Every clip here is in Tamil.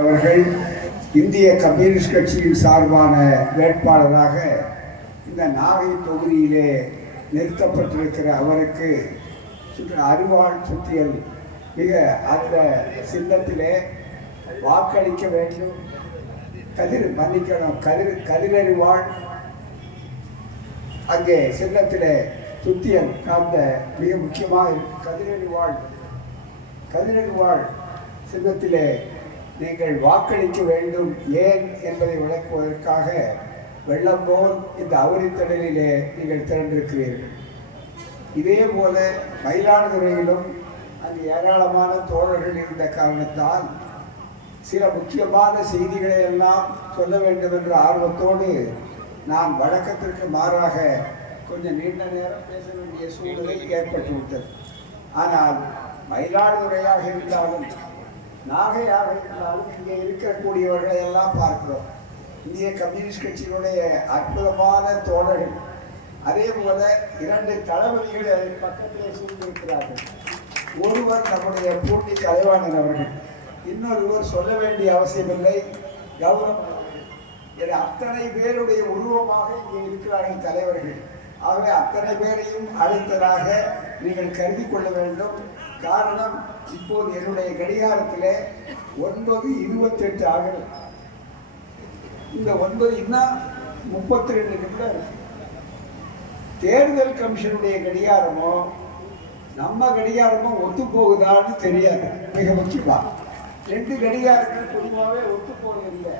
அவர்கள் இந்திய கம்யூனிஸ்ட் கட்சியின் சார்பான வேட்பாளராக இந்த நாகை தொகுதியிலே நிறுத்தப்பட்டிருக்கிற அவருக்கு சுற்று அரிவாள் சுத்தியல் மிக அந்த சின்னத்திலே வாக்களிக்க வேண்டும். கதிர் மன்னிக்கணும். கதிர் கதிரறிவாள் அங்கே சின்னத்திலே சுத்தியல் அந்த மிக முக்கியமாக இருக்கு. கதிரறிவாள் கதிரறிவாள் சின்னத்திலே நீங்கள் வாக்களிக்க வேண்டும் ஏன் என்பதை விளக்குவதற்காக வெள்ளம் போல் இந்த அவரித்தடலிலே நீங்கள் திரண்டிருக்கிறீர்கள். இதே போல மயிலாடுதுறையிலும் அங்கு ஏராளமான தோழர்கள் இருந்த காரணத்தால் சில முக்கியமான செய்திகளை எல்லாம் சொல்ல வேண்டும் என்ற ஆர்வத்தோடு நான் வழக்கத்திற்கு மாறாக கொஞ்சம் நீண்ட நேரம் பேச வேண்டிய சூழ்நிலை ஏற்பட்டுவிட்டது. ஆனால் மயிலாடுதுறையாக இருந்தாலும் நாகையாக இருந்தாலும் இங்கே இருக்கக்கூடியவர்களை எல்லாம் பார்க்கிறோம். இந்திய கம்யூனிஸ்ட் கட்சியினுடைய அற்புதமான தோழர்கள் அதே போல இரண்டு தளபதிகள் அதன் பக்கத்திலே சூழ்ந்திருக்கிறார்கள். ஒருவர் நம்முடைய பூண்டி கலைவாணன் அவர்கள். இன்னொருவர் சொல்ல வேண்டிய அவசியமில்லை. கௌரவம் என அத்தனை பேருடைய உருவமாக இங்கே இருக்கிறார்கள் தலைவர்கள். ஆகவே அத்தனை பேரையும் அழைத்ததாக நீங்கள் கருதி கொள்ள வேண்டும். காரணம் இப்போது என்னுடைய கடிகாரத்திலே ஒன்பது இருபத்தெட்டு ஆகிறது இந்த ஒன்பது இன்னும் முப்பத்தி ரெண்டு நிமிடம். தேர்தல் கமிஷனுடைய கடிகாரமோ நம்ம கடிகாரமோ ஒத்து போகுதான்னு தெரியாது. மிக முக்கியமா. ரெண்டு கடிகாரங்கள் பொதுவாகவே ஒத்து போவதில்லை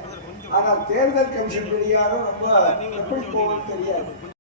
ஆனால் தேர்தல் கமிஷன் கடிகாரம் ரொம்ப எப்படி போகுதுன்னு தெரியாது.